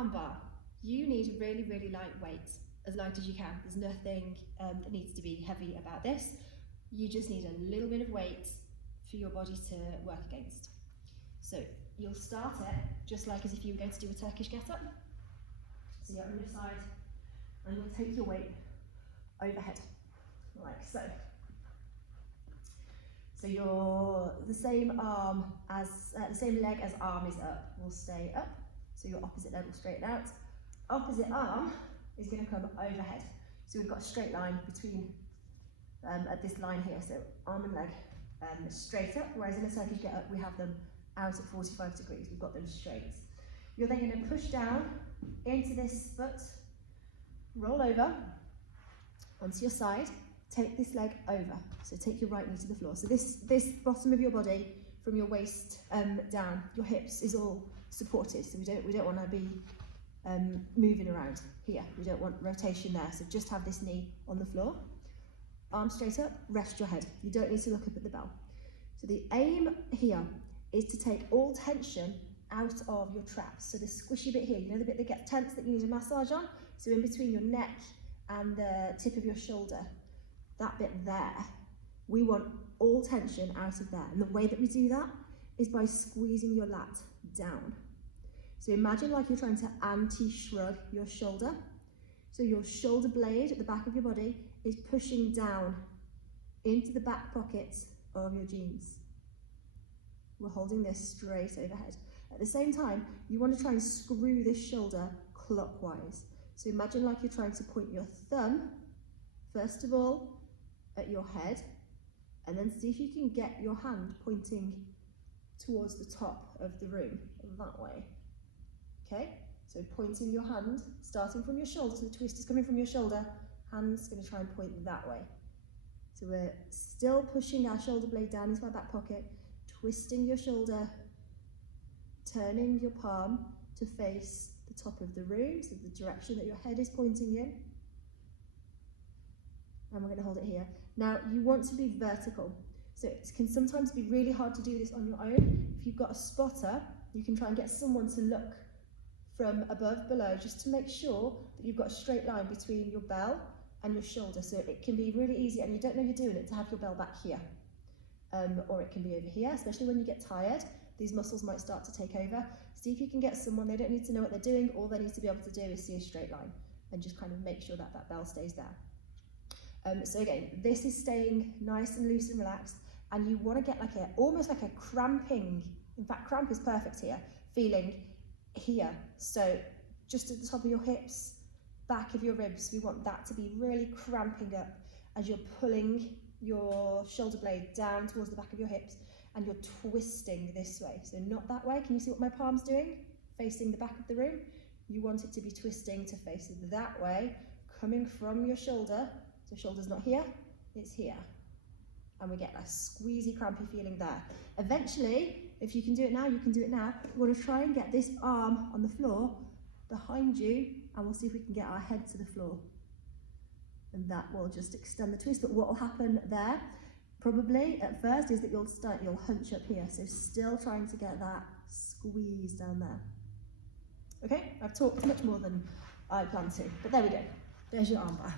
arm bar, you need a really, really light weight, as light as you can. There's nothing that needs to be heavy about this. You just need a little bit of weight for your body to work against. So you'll start it just like as if you were going to do a Turkish get-up. So you're on your side, and you'll take your weight overhead, like so. So your the same leg as arm is up will stay up. So your opposite leg will straighten out. Opposite arm is going to come overhead. So we've got a straight line between at this line here. So arm and leg straight up, whereas in a Turkish get up we have them out at 45 degrees. We've got them straight. You're then going to push down into this foot, roll over onto your side, take this leg over. So take your right knee to the floor. So this bottom of your body, from your waist down, your hips is all supported. So we don't want to be moving around here. We don't want rotation there. So just have this knee on the floor. Arms straight up, rest your head. You don't need to look up at the bell. So the aim here is to take all tension out of your traps. So the squishy bit here, you know the bit that gets tense that you need a massage on? So in between your neck and the tip of your shoulder, that bit there, we want all tension out of there. And the way that we do that is by squeezing your lat down. So imagine like you're trying to anti-shrug your shoulder. So your shoulder blade at the back of your body is pushing down into the back pockets of your jeans. We're holding this straight overhead. At the same time, you want to try and screw this shoulder clockwise. So imagine like you're trying to point your thumb, first of all, at your head, and then see if you can get your hand pointing towards the top of the room, that way. Okay, so pointing your hand, starting from your shoulder, so the twist is coming from your shoulder, hand's going to try and point that way. So we're still pushing our shoulder blade down into our back pocket, twisting your shoulder, turning your palm to face the top of the room, so the direction that your head is pointing in. And we're going to hold it here. Now, you want to be vertical. So it can sometimes be really hard to do this on your own. If you've got a spotter, you can try and get someone to look from above, below, just to make sure that you've got a straight line between your bell and your shoulder. So it can be really easy, and you don't know you're doing it, to have your bell back here. Or it can be over here, especially when you get tired. These muscles might start to take over. See if you can get someone, they don't need to know what they're doing, all they need to be able to do is see a straight line and just kind of make sure that that bell stays there. So again, this is staying nice and loose and relaxed, and you want to get like almost like a cramping, in fact cramp is perfect here, feeling here. So just at the top of your hips, back of your ribs, we want that to be really cramping up as you're pulling your shoulder blade down towards the back of your hips, and you're twisting this way. So not that way. Can you see what my palm's doing? Facing the back of the room. You want it to be twisting to face that way, coming from your shoulder. So shoulder's not here, it's here. And we get a squeezy, crampy feeling there. Eventually, if you can do it now, you can do it now. We want to try and get this arm on the floor behind you, and we'll see if we can get our head to the floor. And that will just extend the twist. But what will happen there, probably at first, is that you'll hunch up here. So still trying to get that squeeze down there. Okay, I've talked much more than I planned to, but there we go. There's your arm bar.